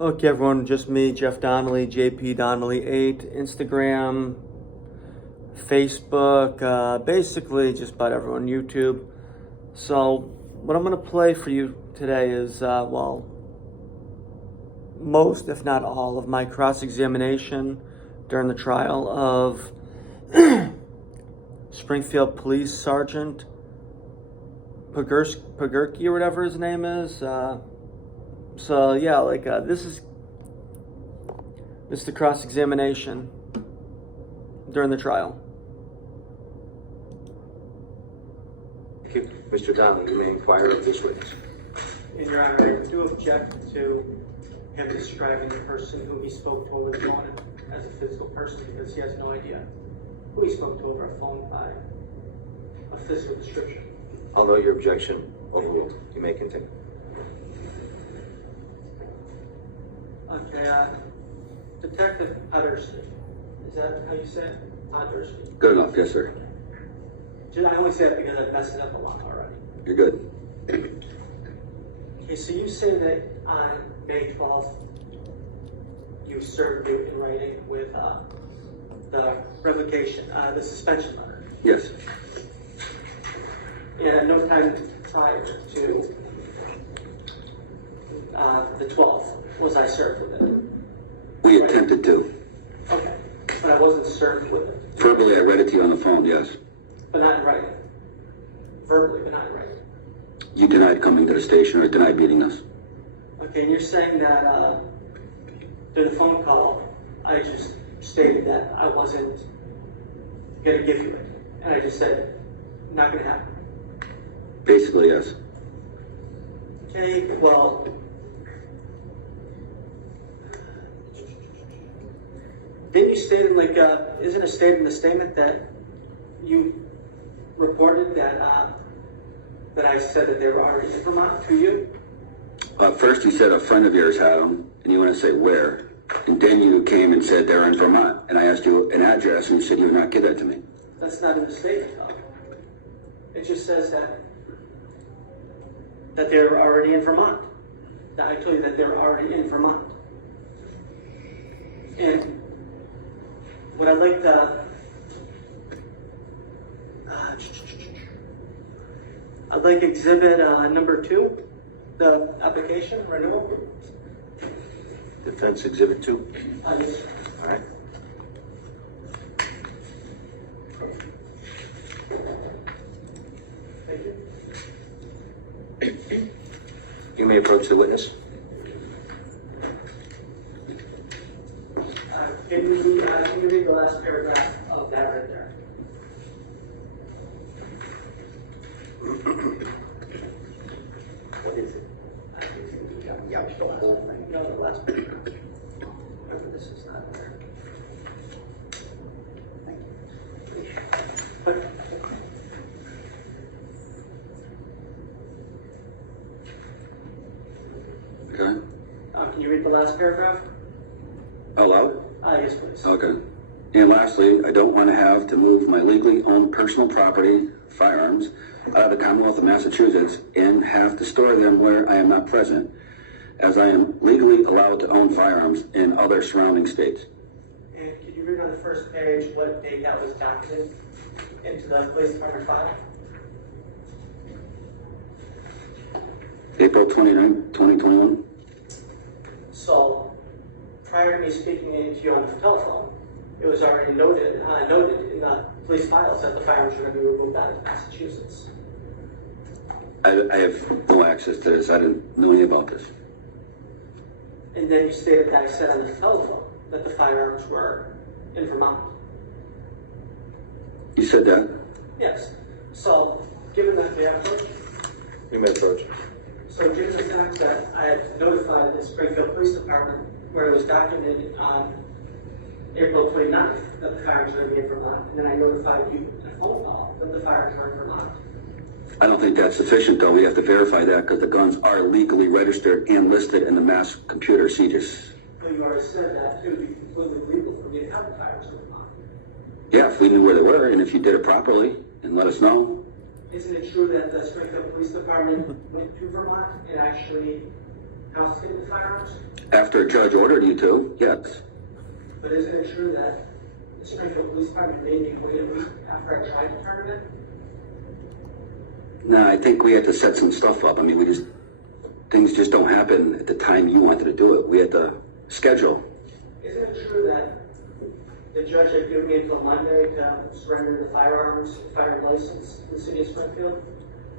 Okay, everyone, just me, Jeff Donnelly, JP Donnelly 8, Instagram, Facebook, basically just about everyone, YouTube. So what I'm going to play for you today is, most, if not all, of my cross-examination during the trial of Springfield Police Sergeant Podgurski or whatever his name is. So yeah, this is the cross-examination during the trial. Thank you. Mr. Donnelly, you may inquire of this witness. In Your Honor, I do object to him describing the person who he spoke to over the phone as a physical person because he has no idea who he spoke to over a phone by a physical description. I'll note your objection overruled. You may continue. Okay, Detective Podgurski, is that how you say it? Podgurski. Good enough, yes, sir. I only say that because I've messed it up a lot already. You're good. Okay, so you say that on May 12th, you served you in writing with the revocation, the suspension letter. Yes. And at no time prior to the 12th was I served with it. We Right. attempted to. Okay, but I wasn't served with it. Verbally, I read it to you on the phone, yes. But not in writing. Verbally, but not in writing. You denied coming to the station or denied meeting us. Okay, and you're saying that during the phone call, I just stated that I wasn't going to give you it. And I just said, not going to happen. Basically, yes. Okay, well, didn't you state in isn't it stated in the statement that you reported that that I said that they were already in Vermont to you? First, you said a friend of yours had them, and you want to say where. And then you came and said they're in Vermont. And I asked you an address, and you said you would not give that to me. That's not in the statement, though. It just says that they're already in Vermont. That I told you that they're already in Vermont. And what I'd like to I'd like exhibit number 2, the application renewal. Defense Exhibit 2. Yes. All right. Thank you. You may approach the witness. Can you read the last paragraph of that right there? What is it? Yeah, the whole thing. No, the last paragraph. Remember, this is not there. Thank you. Okay. Can you read the last paragraph? Out loud? Yes, please. Okay. And lastly, I don't want to have to move my legally owned personal property, firearms, out of the Commonwealth of Massachusetts and have to store them where I am not present, as I am legally allowed to own firearms in other surrounding states. And could you read on the first page what date that was documented into the police department file? April 29, 2021. So, prior to me speaking to you on the telephone, it was already noted in the police files that the firearms were going to be removed out of Massachusetts. I have no access to this. I didn't know anything about this. And then you stated that I said on the telephone that the firearms were in Vermont. You said that? Yes. So, given that the approach, You may approach. so given the fact that I had notified the Springfield Police Department where it was documented on April 29th that the firearms were going to be in Vermont, and then I notified you in a phone call that the firearms were in Vermont. I don't think that's sufficient, though. We have to verify that because the guns are legally registered and listed in the mass computer CGIS. Well, you already said that it would be completely legal for me to have the firearms in Vermont. Yeah, if we knew where they were and if you did it properly and let us know. Isn't it true that the Springfield Police Department went to Vermont and actually confiscated the firearms? After a judge ordered you to, yes. But isn't it true that the Springfield Police Department made me wait a week after I tried to turn it in? No, I think we had to set some stuff up. I mean, things just don't happen at the time you wanted to do it. We had to schedule. Isn't it true that the judge had given me until Monday to surrender the firearms, firearm license in the city of Springfield?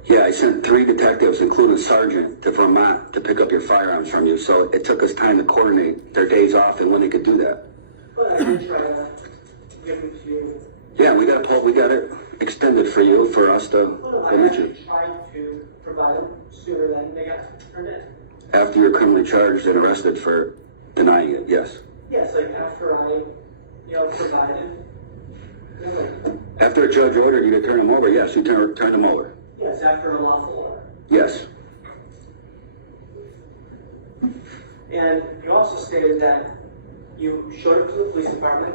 Yeah, I sent 3 detectives, including a sergeant, to Vermont to pick up your firearms from you. So it took us time to coordinate their days off and when they could do that. But I did try to give them to you. Yeah, we got it extended for you, for us to Well, I permit you. actually tried to provide them sooner than they got turned in. After you're criminally charged and arrested for denying it, yes. Yes, like after I, provided. After a judge ordered you to turn them over, yes, you turned them over. Yes, after a lawful order. Yes. And you also stated that you showed up to the police department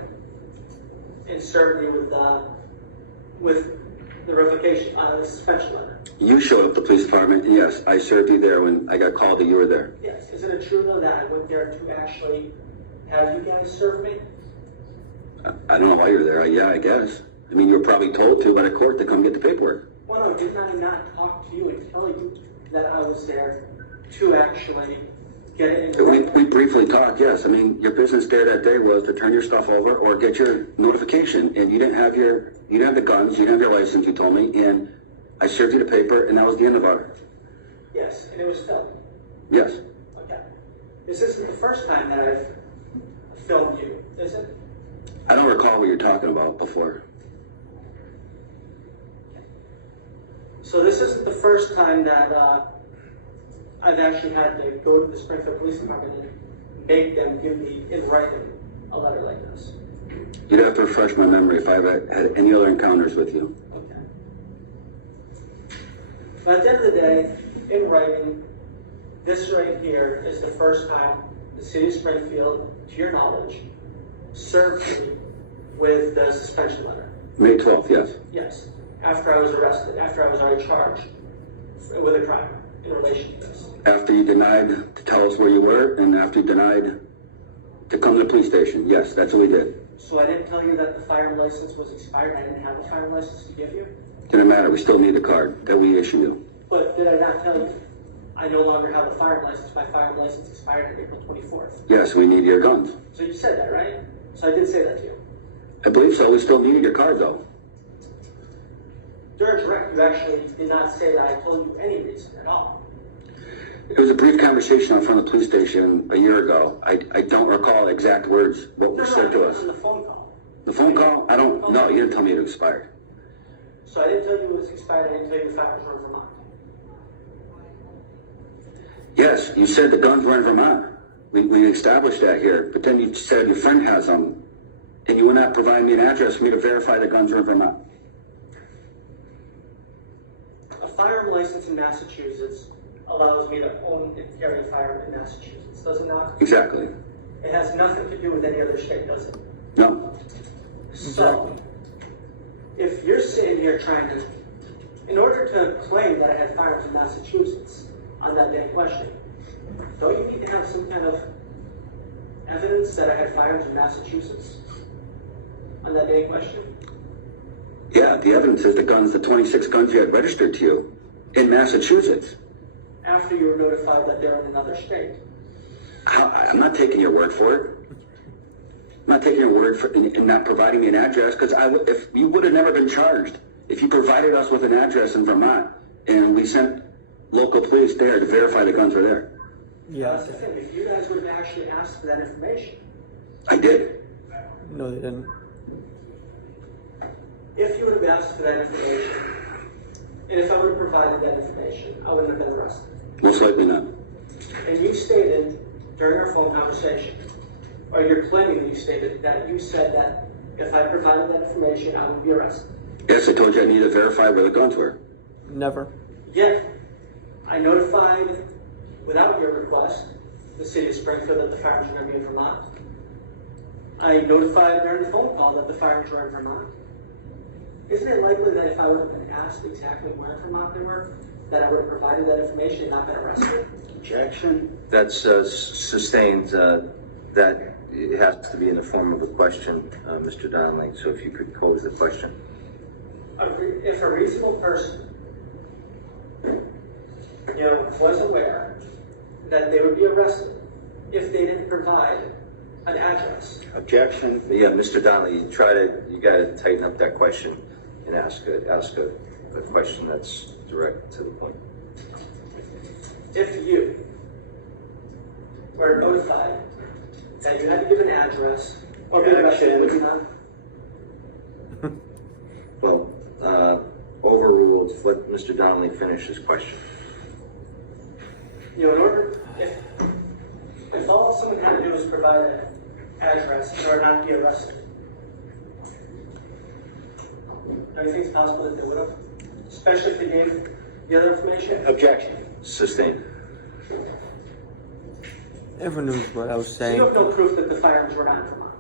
and served me with the revocation, the suspension letter. You showed up to the police department, and yes, I served you there when I got called that you were there. Yes, isn't it true though that I went there to actually have you guys serve me? I don't know why you're there. Yeah, I guess. I mean, you were probably told to by the court to come get the paperwork. Well, no, didn't I not talk to you and tell you that I was there to actually get it in? We briefly talked, yes. I mean, your business there that day was to turn your stuff over or get your notification, and you didn't have the guns, you didn't have your license, you told me, and I served you the paper, and that was the end of our. Yes, and it was filmed. Yes. Okay. This isn't the first time that I've filmed you, is it? I don't recall what you're talking about before. So this isn't the first time that I've actually had to go to the Springfield Police Department and make them give me in writing a letter like this. You'd have to refresh my memory if I've had any other encounters with you. Okay. But at the end of the day, in writing, this right here is the first time the city of Springfield, to your knowledge, served me with the suspension letter. May 12th, yes. Yes. After I was arrested, after I was already charged with a crime in relation to this. After you denied to tell us where you were, and after you denied to come to the police station. Yes, that's what we did. So I didn't tell you that the firearm license was expired. I didn't have a firearm license to give you. Didn't matter. We still need the card that we issue you. But did I not tell you I no longer have a firearm license? My firearm license expired on April 24th. Yes, we need your guns. So you said that, right? So I did say that to you. I believe so. We still needed your card, though. During direct, you actually did not say that I told you any reason at all. It was a brief conversation in front of the police station a year ago. I don't recall exact words, what was said to us. On the phone call. The phone call? I don't know. You didn't tell me it expired. So I didn't tell you it was expired. I didn't tell you the firearms were in Vermont. Yes, you said the guns were in Vermont. We established that here. But then you said your friend has them, and you would not provide me an address for me to verify the guns were in Vermont. A firearm license in Massachusetts allows me to own and carry a firearm in Massachusetts, does it not? Exactly. It has nothing to do with any other state, does it? No. So, if you're sitting here trying to, in order to claim that I had firearms in Massachusetts on that day in question, don't you need to have some kind of evidence that I had firearms in Massachusetts on that day in question? Yeah, the evidence is the 26 guns you had registered to you in Massachusetts. After you were notified that they're in another state. I'm not taking your word for it. I'm not taking your word for in not providing me an address, because if you would have never been charged if you provided us with an address in Vermont and we sent local police there to verify the guns were there. Yeah. That's the thing. If you guys would have actually asked for that information. I did. No, they didn't. If you would have asked for that information, and if I would have provided that information, I wouldn't have been arrested. Most likely not. And you stated during our phone conversation, or you're claiming that you stated that you said that if I provided that information, I would be arrested. Yes, I told you I needed to verify where the guns were. Never. Yet, I notified, without your request, the city of Springfield that the firearms were going to be in Vermont. I notified during the phone call that the firearms were in Vermont. Isn't it likely that if I would have been asked exactly where in Vermont they were, that I would have provided that information and not been arrested? Objection. That's sustained. That it has to be in the form of a question, Mr. Donnelly. So if you could pose the question. If a reasonable person, was aware that they would be arrested if they didn't provide an address. Objection. Yeah, Mr. Donnelly, you got to tighten up that question and ask a question that's direct to the point. If you were notified that you had to give an address or be arrested, would you not? Well, overruled. Let Mr. Donnelly finish his question. In order, if all someone had to do was provide an address in order not to be arrested, don't you think it's possible that they would have? Especially if they gave the other information? Objection. Sustained. Everyone knows what I was So saying. you have no proof that the firearms were not in Vermont?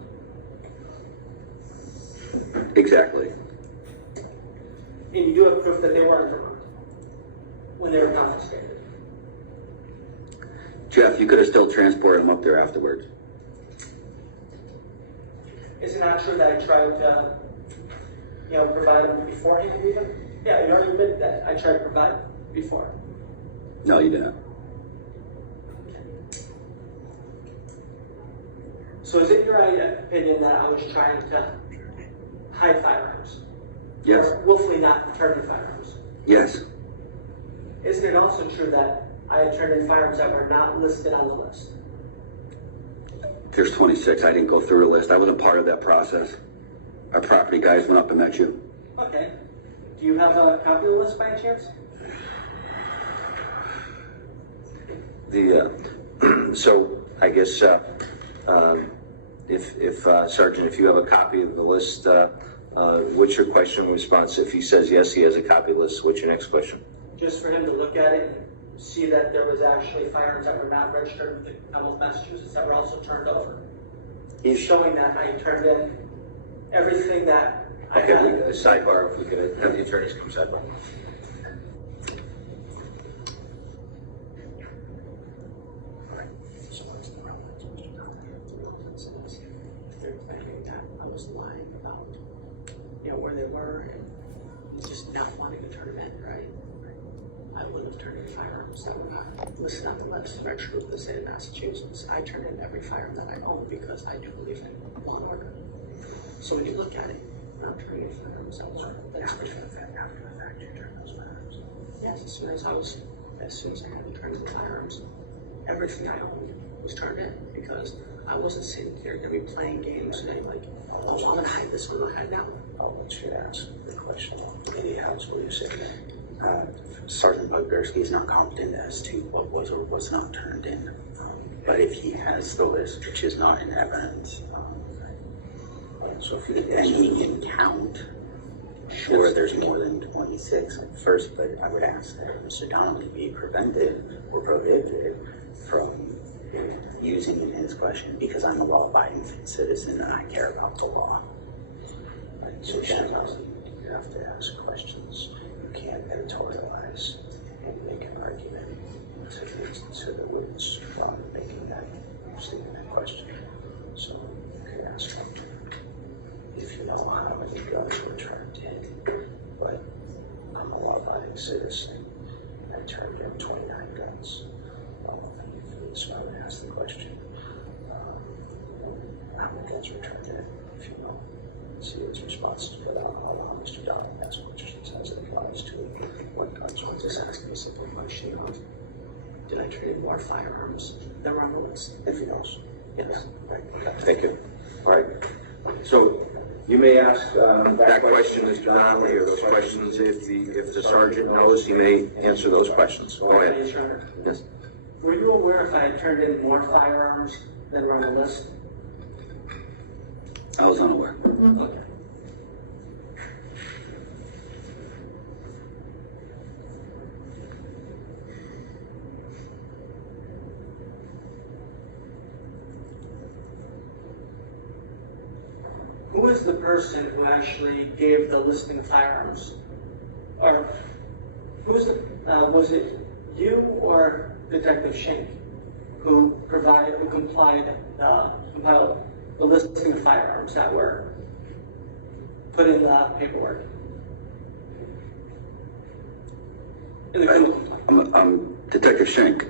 Exactly. And you do have proof that they were in Vermont when they were confiscated? Jeff, you could have still transported them up there afterwards. Is it not true that I tried to, provide them beforehand even? Yeah, you already admitted that. I tried to provide before. No, you didn't. So is it your opinion that I was trying to hide firearms? Yes. Or willfully not return the firearms? Yes. Isn't it also true that I had turned in firearms that were not listed on the list? There's 26. I didn't go through a list. I wasn't part of that process. Our property guys went up and met you. Okay. Do you have a copy of the list by any chance? So I guess if Sergeant, if you have a copy of the list, what's your question and response? If he says yes, he has a copy of the list. What's your next question? Just for him to look at it and see that there was actually firearms that were not registered with the Commonwealth of Massachusetts that were also turned over. He's showing that I turned in everything that I Okay, had. sidebar. If we could have the attorneys come sidebar. They're claiming that I was lying about, where they were and just not wanting to turn them in, right? I wouldn't have turned in firearms that were not listed on the list registered with the state of Massachusetts. I turned in every firearm that I own because I do believe in law and order. So when you look at it, I'm not turning in firearms that were after the fact, you turn those firearms. Yes, as soon as I had to turn in the firearms, everything I owned was turned in because I wasn't sitting here gonna be playing games and like, oh, I'm gonna hide this one, I'm gonna hide that one. I'll let you ask the question anyhow, will you say that? Sergeant Podgurski is not competent as to what was or was not turned in. But if he has the list, which is not in evidence, So if and he can count, sure, there's more than 26 at first, but I would ask that Mr. Donnelly be prevented or prohibited from using it in his question because I'm a law-abiding citizen and I care about the law. So generally, you have to ask questions. You can't editorialize and make an argument to the witness while making that statement and question. So you could ask them if you know how many guns were turned in, but I'm a law-abiding citizen and I turned in 29 guns. So I would ask the question, how many guns were turned in, if you know. See his responses, but I'll allow Mr. Donnelly to ask questions as it applies to what guns were. Just asking a simple question of, did I turn in more firearms than were on the list? If he knows. Yes. Right. Okay. Thank you. All right. So you may ask that question, Mr. Donnelly, or those questions. If the sergeant knows, he may answer those questions. Go ahead. Yes, Your Honor. Yes. Were you aware if I had turned in more firearms than were on the list? I was unaware. Okay. Who is the person who actually gave the listing of firearms? Or who's the Was it you or Detective Schenk who compiled the listing of firearms that were put in the paperwork? In the criminal complaint? I'm Detective Schenk.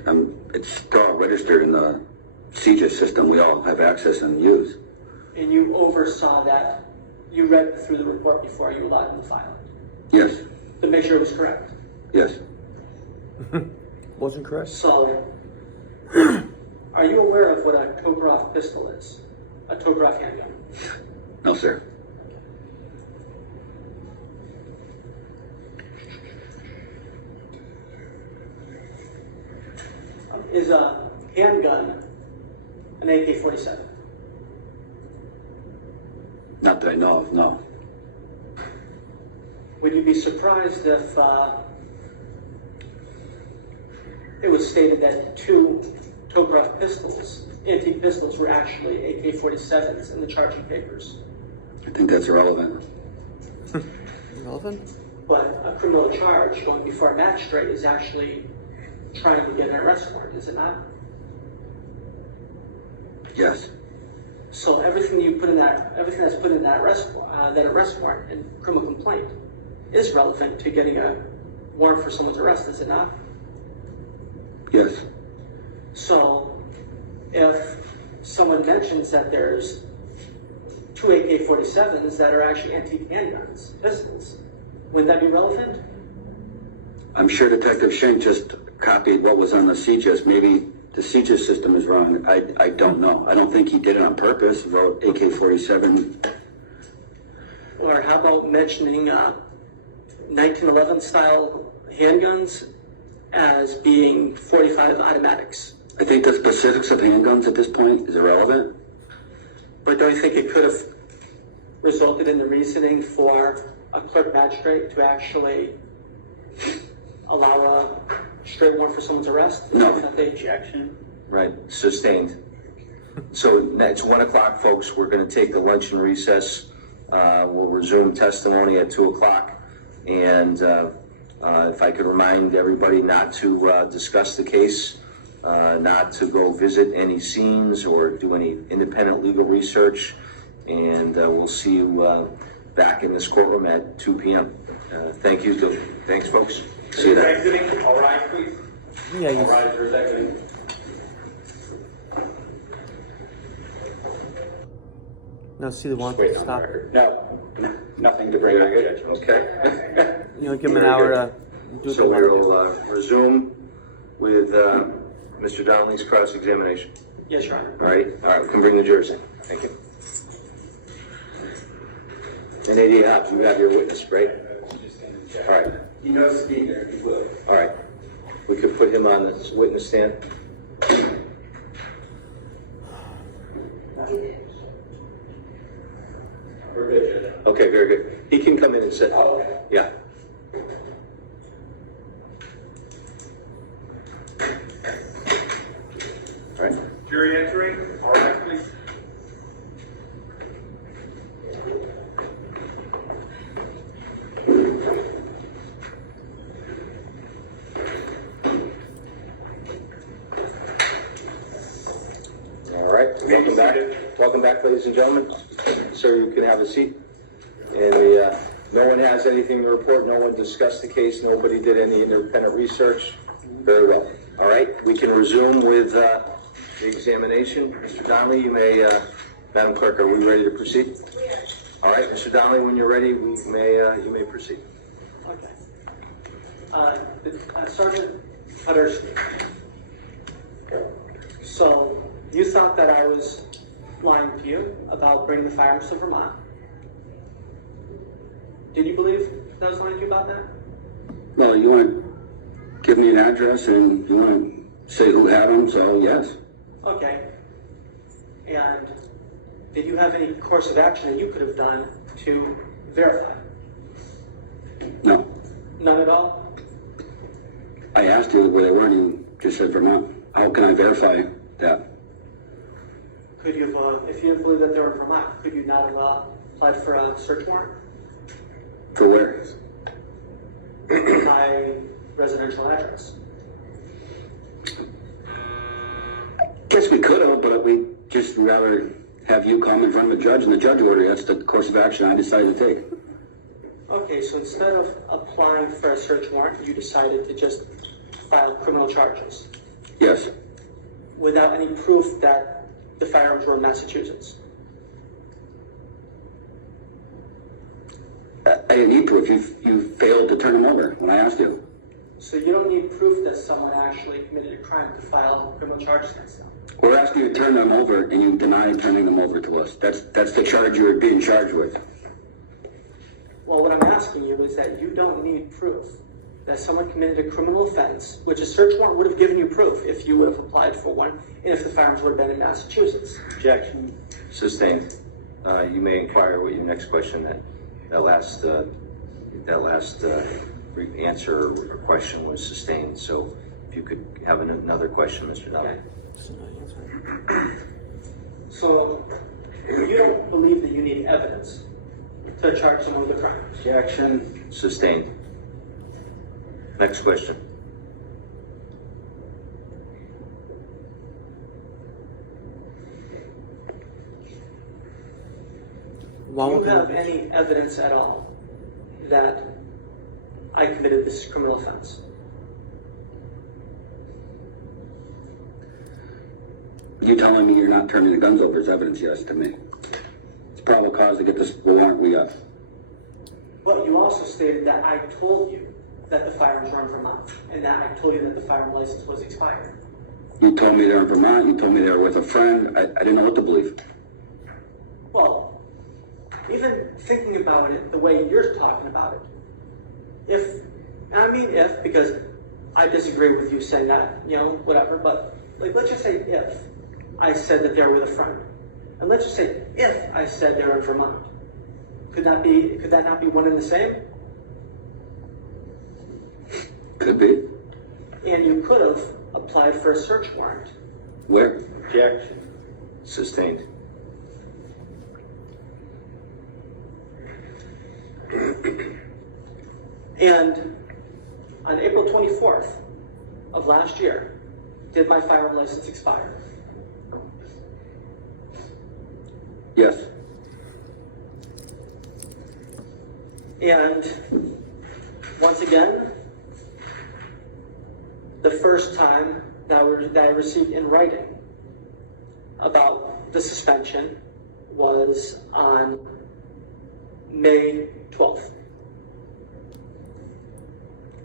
It's all registered in the CGIS system we all have access and use. And you oversaw that, you read through the report before you allowed him to file it, Yes, to make sure it was correct. yes. Wasn't correct? So, are you aware of what a Tokarev pistol is? A Tokarev handgun? No, sir. Is a handgun an AK-47? Not that I know of, no. Would you be surprised if it was stated that two Tokarev pistols, antique pistols, were actually AK-47s in the charging papers? I think that's irrelevant. Relevant? But a criminal charge going before a magistrate is actually trying to get an arrest warrant, is it not? Yes, So everything that's put in that arrest warrant and criminal complaint is relevant to getting a warrant for someone's arrest, is it not? yes. So if someone mentions that there's two AK-47s that are actually antique handguns, pistols, wouldn't that be relevant? I'm sure Detective Schenk just copied what was on the CGIS. Maybe the CGIS system is wrong. I don't know. I don't think he did it on purpose, wrote AK-47. Or how about mentioning 1911 style handguns as being 45 automatics? I think the specifics of handguns at this point is irrelevant. But don't you think it could have resulted in the reasoning for a clerk magistrate to actually allow a straight warrant for someone's arrest? No. Objection. Right, sustained. So it's 1 o'clock, folks. We're going to take a lunch and recess. We'll resume testimony at 2 o'clock. And if I could remind everybody not to discuss the case, not to go visit any scenes or do any independent legal research. And we'll see you back in this courtroom at 2 p.m. Thank you. Thanks, folks. See you then. Exiting, all rise, please. Yeah, All you, rise for exiting. no, see the warrant, Wait on the stop. record. No, nothing to bring up, Judge. Okay. You know, give him an Very hour good. to do what So they want to do. we'll resume with Mr. Donnelly's cross-examination. Yes, Your Honor. All right, we can bring the jurors in. Thank you. And AD Hobbs, you have your witness, right? All right, He knows to be there, he will. all right. We could put him on the witness stand. We're good, Judge. Okay, very good. He can come in and sit. Yeah. All right. Jury entering, all rise, please. All right, welcome back. Welcome back, ladies and gentlemen. Sir, you can have a seat. And no one has anything to report. No one discussed the case. Nobody did any independent research. Very well. All right, we can resume with the examination. Mr. Donnelly, you may, Madam Clerk, are we ready to proceed? All right, Mr. Donnelly, when you're ready, you may proceed. Okay. Sergeant Podgurski. So you thought that I was lying to you about bringing the firearms to Vermont. Did you believe that I was lying to you about that? Well, you want to give me an address and you want to say who had them, so yes. Okay. And did you have any course of action that you could have done to verify? No. None at all? I asked you where they were and you just said Vermont. How can I verify that? Could you have, if you didn't believe that they were in Vermont, could you not have applied for a search warrant? For where? By residential address. Guess we could have, but we just rather have you come in front of a judge and the judge order. That's the course of action I decided to take. Okay, so instead of applying for a search warrant, you decided to just file criminal charges Yes. without any proof that the firearms were in Massachusetts. I didn't need proof. You failed to turn them over when I asked you. So you don't need proof that someone actually committed a crime to file criminal charges against them. We're asking you to turn them over, and you denied turning them over to us. That's the charge you were being charged with. Well, what I'm asking you is that you don't need proof that someone committed a criminal offense, which a search warrant would have given you proof if you would have applied for one, and if the firearms would have been in Massachusetts. Objection. Sustained. You may inquire what your next question, that last answer or question was sustained. So if you could have another question, Mr. Donnelly. Okay. So you don't believe that you need evidence to charge someone with a crime? Objection. Sustained. Next question. Why Do you won't have they- any evidence at all that I committed this criminal offense? You telling me you're not turning the guns over is evidence, yes, to me. It's probable cause to get this warrant we got. But you also stated that I told you that the firearms were in Vermont, and that I told you that the firearm license was expired. You told me they're in Vermont. You told me they were with a friend. I didn't know what to believe. Well, even thinking about it the way you're talking about it, and I mean if, because I disagree with you saying that, whatever, but let's just say if I said that they're with a friend, and let's just say if I said they're in Vermont, could that not be one and the same? Could be. And you could have applied for a search warrant. Where? Objection. Sustained. And on April 24th of last year, did my firearm license expire? Yes. And once again, the first time that I received in writing about the suspension was on May 12th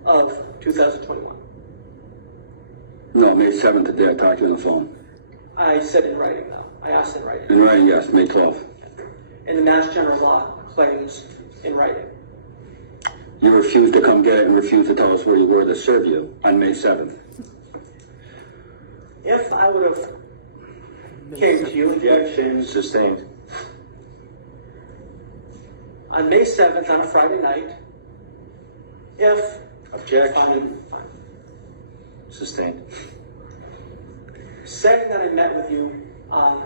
of 2021. No, May 7th, the day I talked to you on the phone. I said in writing, though. I asked in writing. In writing, yes, May 12th. And the Mass General Law claims in writing. You refused to come get it and refused to tell us where you were to serve you on May 7th. If I would have came to you Objection. Sustained. on May 7th on a Friday night, if Objection. fine, Sustained. saying that I met with you on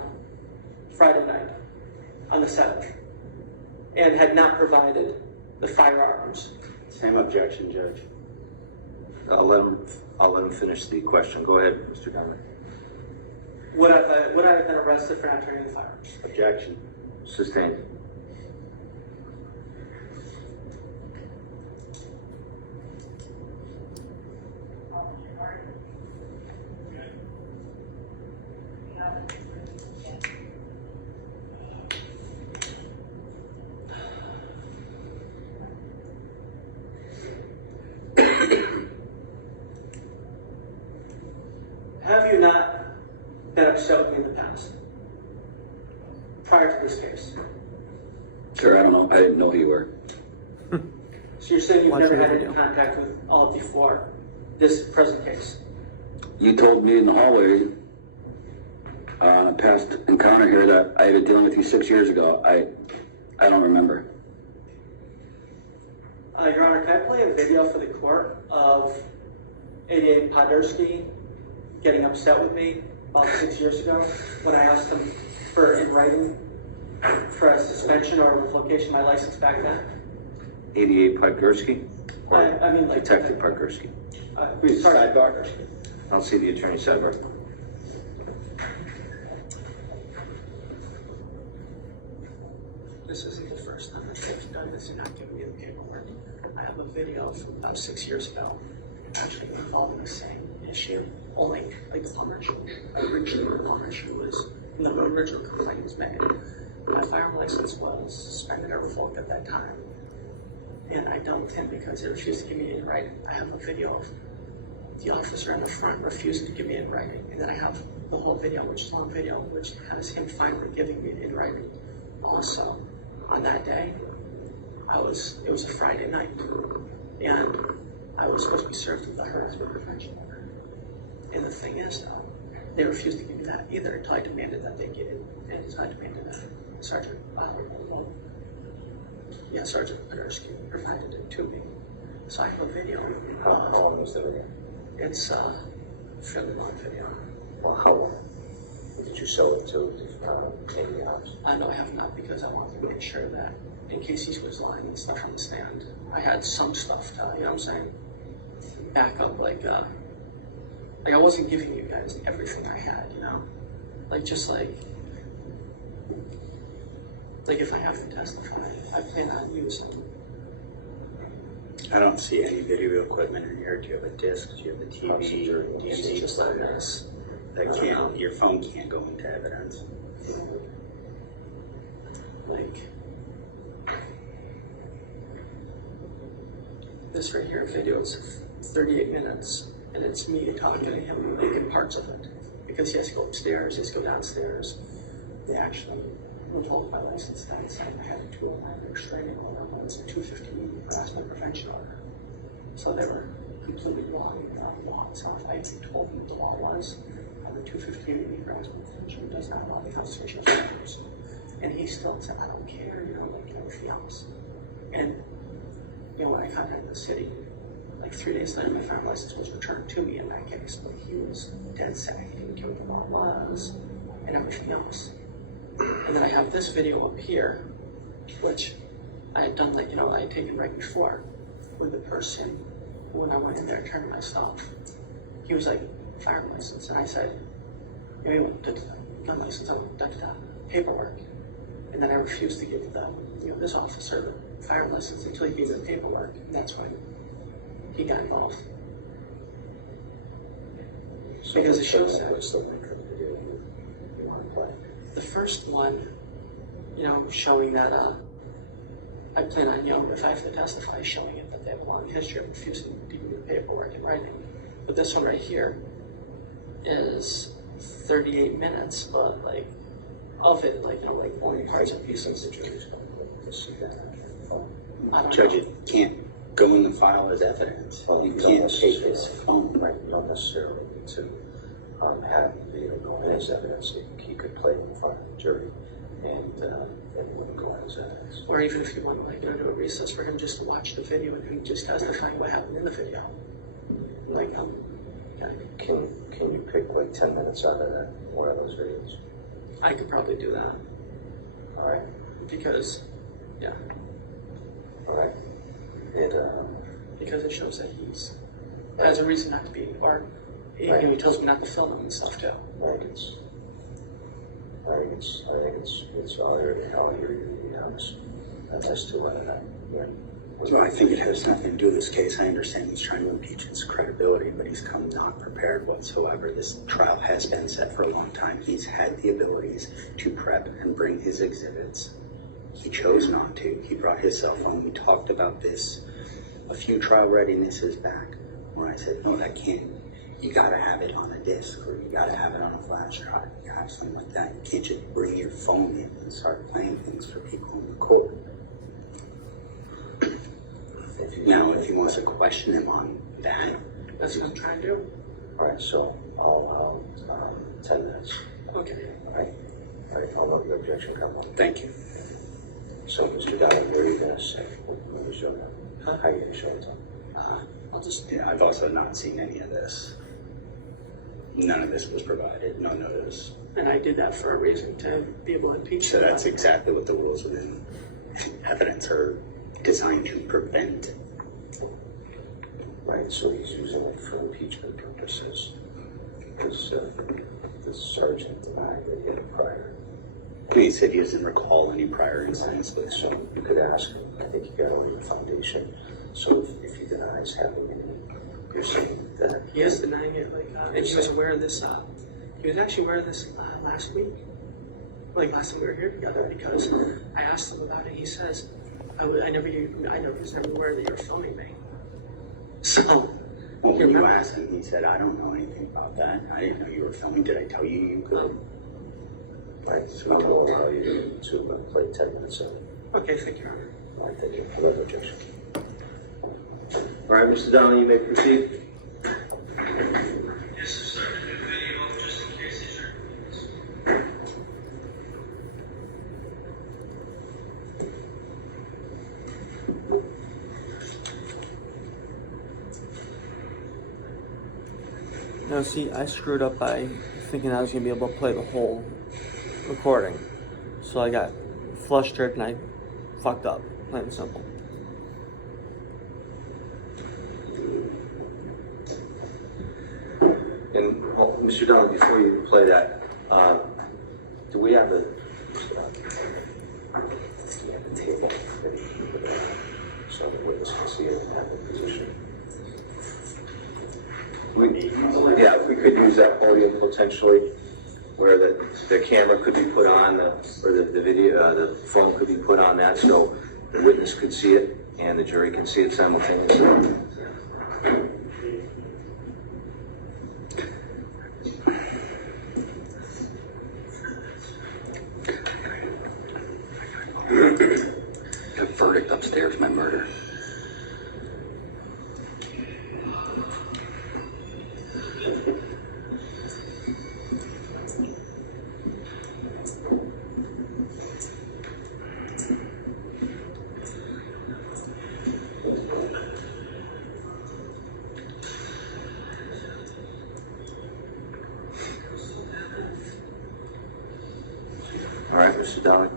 Friday night, on the 7th, and had not provided the firearms. Same objection, Judge. I'll let him finish the question. Go ahead, Mr. Donnelly. Would I have been arrested for not turning the firearms? Objection. Sustained. Have you not been upset with me in the past, prior to this case? Sir, I don't know. I didn't know who you were. So you're saying you've Watch never your had any video. contact with all before this present case? You told me in the hallway on a past encounter here that I had been dealing with you 6 years ago. I don't remember. Your Honor, can I play a video for the court of Sgt Podgurski getting upset with me about 6 years ago when I asked him for in writing for a suspension or revocation of my license back then? 88 Podgurski? I mean, like, Detective Podgurski. Please, Sergeant. sidebar. I'll see the attorney sidebar. This isn't the first time that they've done this and not given me the paperwork. I have a video from about 6 years ago, actually involving the same issue, only like the plumber issue. Originally, the plumber issue was, the original complaint was made. My firearm license was suspended or revoked at that time. And I dealt with him because he refused to give me it in writing. I have a video of the officer in the front refusing to give me it in writing. And then I have the whole video, which is a long video, which has him finally giving me it in writing. Also, on that day, it was a Friday night, and I was supposed to be served with a harassment prevention order. And the thing is, though, they refused to give me that either until I demanded that they get it, and until I demanded that Sgt. Sgt. Podgurski provided it to me. So I have a video. How long was the video? It's a fairly long video. Well, how long? Did you sell it to any house? No, I have not, because I wanted to make sure that in case he was lying and stuff on the stand, I had some stuff to, you know what I'm saying, back up, like I wasn't giving you guys everything I had, you know? Like, just like if I have to testify, I plan on using. I don't see any video equipment in here. Do you have a disc? Do you have a TV? It's just like this. Your phone can't go into evidence. Like, this right here video is 38 minutes, and it's me talking to him, making parts of it. Because he has to go upstairs, he has to go downstairs. They actually revoked my license that saying I had a 209 restraining order when it's a 215 harassment prevention order. So they were completely wrong about the law itself. I actually told them what the law was. The 215 harassment prevention does not allow the constitutional standards. And he still said, I don't care, you know, like everything else. And, you know, when I contacted the city, like 3 days later, my firearm license was returned to me in that case, but he was dead set. He didn't care what the law was and everything else. And then I have this video up here, which I had done, like, you know, I had taken right before with the person when I went in there turning my stuff. He was like, firearm license, and I said, you know, gun license, paperwork. And then I refused to give the, you know, this officer the firearm license until he gave me the paperwork, and that's when he got involved. So because it shows that. What's the length of the video you want to play? The first one, you know, showing that I plan on, you know, if I have to testify, showing it that they have a long history of refusing to give me the paperwork in writing. But this one right here is 38 minutes, but like of it, like, you know, like only parts and pieces. The jury's going to see that. I don't Judge, know. it can't go in the file as evidence. Well, You you can't don't take necessarily- his phone. Right, you don't necessarily need to have the video go in as evidence. He could play in front of the jury, and it wouldn't go in as evidence. Or even if you want to, like, you know, do a recess for him just to watch the video and him just testifying what happened in the video. Like, yeah, Can you pick like 10 minutes out of that, one of those videos? I could probably do that All right, because, yeah, all right. It because it shows that he's has a reason not to be, or you know, he tells me not to film him and stuff too. I think it's all you're to be honest as to whether that. So I think it has nothing to do with this case. I understand he's trying to impeach his credibility, but he's come not prepared whatsoever. This trial has been set for a long time. He's had the abilities to prep and bring his exhibits. He chose not to. He brought his cell phone. We talked about this. A few trial readinesses back when I said, no, that can't. You gotta have it on a disc, or you gotta have it on a flash drive. You have something like that. You can't just bring your phone in and start playing things for people in the court. Now, if he wants to question him on that, That's what I'm trying to do. All right, so I'll 10 minutes. Okay. All right, I'll let your objection come on. thank you. So, Mr. Donnelly, what are you gonna say? When you show them? Huh? How are you gonna show it to them? I'll just. Yeah, I've also not seen any of this. None of this was provided, no notice. And I did that for a reason, to be able to impeach So him. that's exactly what the rules within evidence are designed to prevent. Right, so he's using it for impeachment purposes. Because the sergeant denied that he had a prior. He said he doesn't recall any prior incidents, but So you could ask him, I think you got to lay the foundation. So if he denies having any, you're saying that. He is denying it, and he was aware of this, he was actually aware of this last week. Like last time we were here together, because I asked him about it. He says, I was never aware that you were filming me. So, Well, when you remember? asked him, he said, I don't know anything about that. I didn't know you were filming. Did I tell you you could? Right, so we don't allow you to play 10 minutes of it. Okay, thank you, Your Honor. All right, thank you for that objection. All right, Mr. Donnelly, you may proceed. Yes, sir. Video just in case, sir. Now, see, I screwed up by thinking I was gonna be able to play the whole recording, so I got flustered and I fucked up, plain and simple. And Mr. Donnelly, before you play that, do we have the Table, that you put it on, so the witness can see it and have a position. Yeah, we could use that podium potentially, where the camera could be put on, or the video, the phone could be put on that, so the witness could see it and the jury can see it simultaneously. The verdict upstairs, my murder. All right, Mr. Donnelly.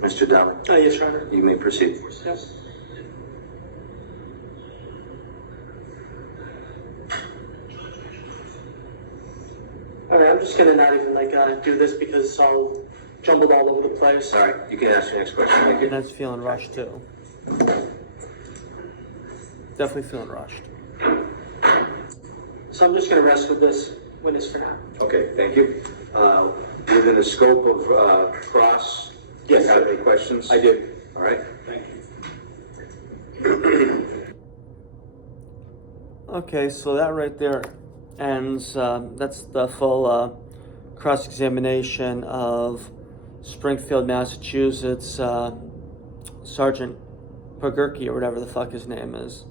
Mr. Donnelly, Yes, Your Honor. you may proceed. Yes. Alright, I'm just gonna not even do this because it's all jumbled all over the place. All right, you can ask your next question. Thank you. And that's feeling rushed too. Definitely feeling rushed. So I'm just gonna rest with this witness for now. Okay, thank you. Within the scope of cross, do you have any questions? I did. All right. Thank you. Okay, so that right there ends, that's the full cross-examination of Springfield, Massachusetts, Sgt Podgurski, or whatever the fuck his name is.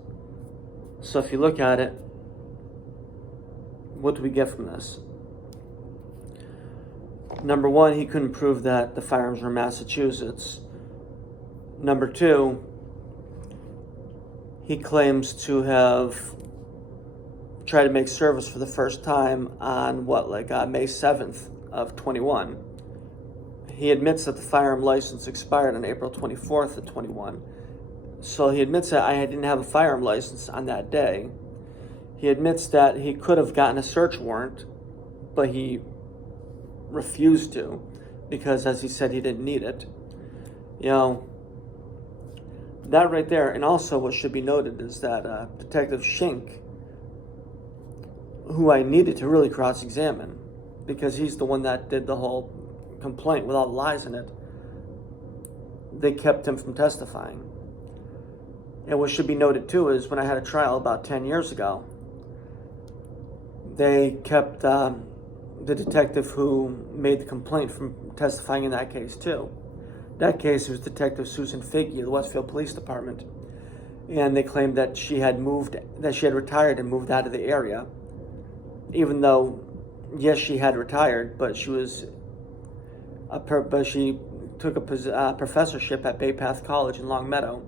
So if you look at it, what do we get from this? Number one, he couldn't prove that the firearms were in Massachusetts. Number two, he claims to have tried to make service for the first time on May 7th of 21. He admits that the firearm license expired on April 24th of 21. So he admits that I didn't have a firearm license on that day. He admits that he could have gotten a search warrant, but he refused to because, as he said, he didn't need it. You know, that right there, and also what should be noted is that Detective Schink, who I needed to really cross-examine because he's the one that did the whole complaint with all the lies in it, they kept him from testifying. And what should be noted too is when I had a trial about 10 years ago, they kept the detective who made the complaint from testifying in that case too. That case was Detective Susan Figge of the Westfield Police Department. And they claimed that she had retired and moved out of the area. Even though, yes, she had retired, but she took a professorship at Bay Path College in Long Meadow,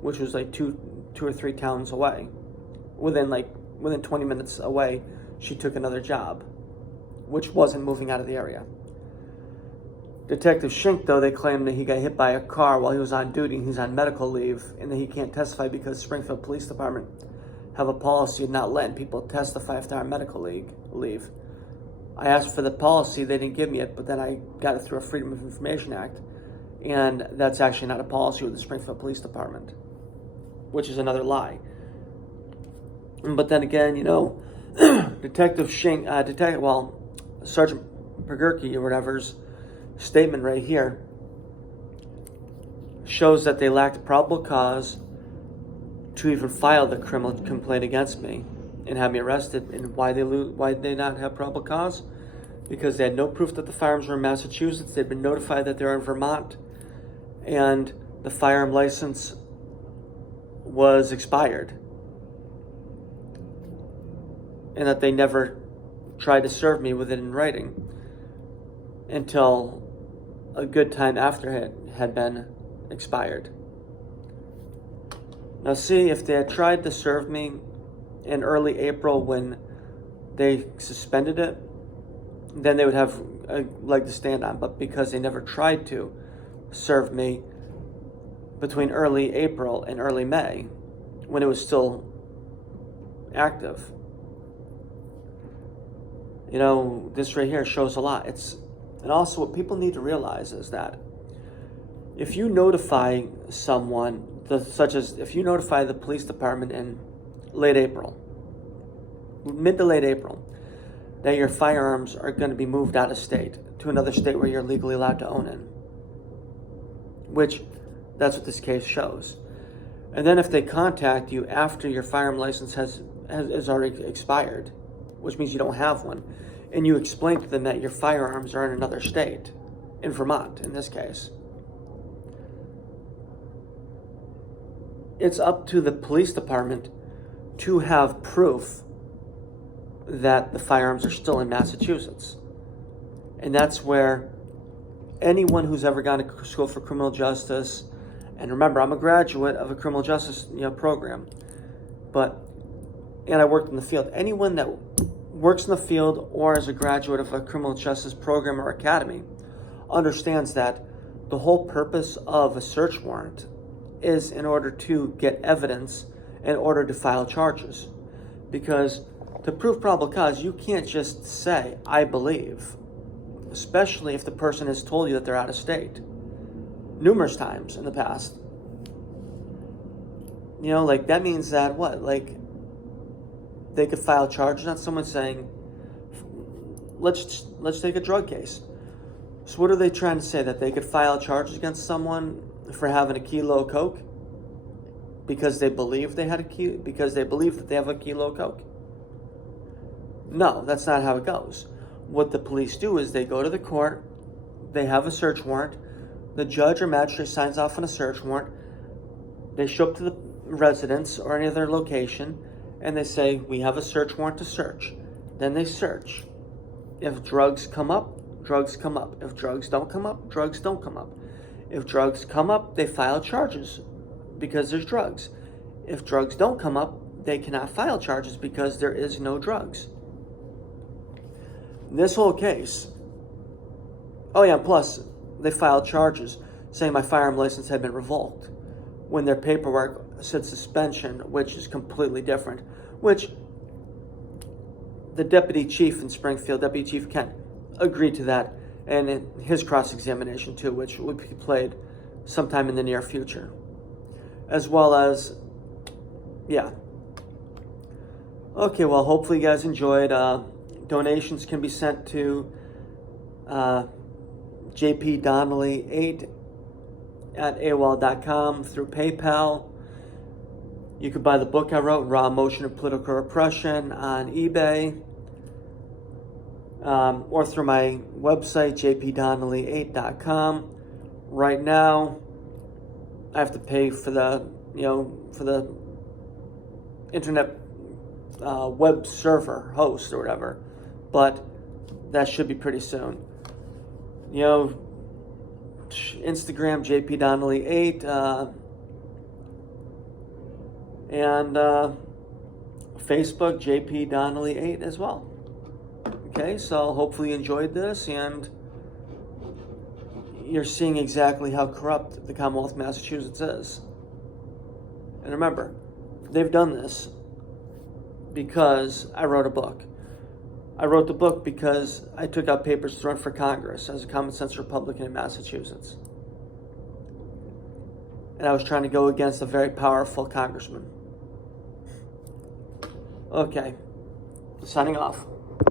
which was like two or three towns away. Within 20 minutes away, she took another job, which wasn't moving out of the area. Detective Schink, though, they claim that he got hit by a car while he was on duty and he's on medical leave, and that he can't testify because Springfield Police Department have a policy of not letting people testify if they're on medical leave. I asked for the policy, they didn't give me it, but then I got it through a Freedom of Information Act, and that's actually not a policy with the Springfield Police Department, which is another lie. But then again, you know, Detective Schink, Sgt Podgurski or whatever's statement right here shows that they lacked probable cause to even file the criminal complaint against me and have me arrested. And why did they not have probable cause? Because they had no proof that the firearms were in Massachusetts. They'd been notified that they were in Vermont, and the firearm license was expired, and that they never tried to serve me with it in writing until a good time after it had been expired. Now see, if they had tried to serve me in early April when they suspended it, then they would have a leg to stand on. But because they never tried to serve me between early April and early May, when it was still active, you know, this right here shows a lot. And also what people need to realize is that if you notify someone, such as if you notify the police department in late April, mid to late April, that your firearms are going to be moved out of state to another state where you're legally allowed to own it, which that's what this case shows. And then if they contact you after your firearm license has already expired, which means you don't have one, and you explain to them that your firearms are in another state, in Vermont in this case, it's up to the police department to have proof that the firearms are still in Massachusetts. And that's where anyone who's ever gone to school for criminal justice, and remember, I'm a graduate of a criminal justice program, and I worked in the field. Anyone that works in the field or is a graduate of a criminal justice program or academy understands that the whole purpose of a search warrant is in order to get evidence in order to file charges. Because to prove probable cause, you can't just say, I believe, especially if the person has told you that they're out of state numerous times in the past. You know, like, that means that what? Like, they could file charges on someone saying, let's take a drug case. So what are they trying to say? That they could file charges against someone for having a kilo of coke because they believe they had because they believe that they have a kilo of coke? No, that's not how it goes. What the police do is they go to the court, they have a search warrant, the judge or magistrate signs off on a search warrant, they show up to the residence or any other location, and they say, we have a search warrant to search. Then they search. If drugs come up, drugs come up. If drugs don't come up, drugs don't come up. If drugs come up, they file charges because there's drugs. If drugs don't come up, they cannot file charges because there is no drugs. In this whole case, oh yeah, plus they filed charges saying my firearm license had been revoked when their paperwork said suspension, which is completely different, which the deputy chief in Springfield, Deputy Chief Kent, agreed to that, and in his cross-examination too, which will be played sometime in the near future. As well as, yeah. Okay, well, hopefully you guys enjoyed. Donations can be sent to jpdonnelly8 at AOL.com through PayPal. You could buy the book I wrote, Raw Emotion of Political Repression, on eBay, or through my website, jpdonnelly8.com. Right now, I have to pay for the internet web server host or whatever, but that should be pretty soon. Instagram, jpdonnelly8, and Facebook, jpdonnelly8 as well. Okay, so hopefully you enjoyed this, and you're seeing exactly how corrupt the Commonwealth of Massachusetts is. And remember, they've done this because I wrote a book. I wrote the book because I took out papers to run for Congress as a common sense Republican in Massachusetts. And I was trying to go against a very powerful congressman. Okay, signing off.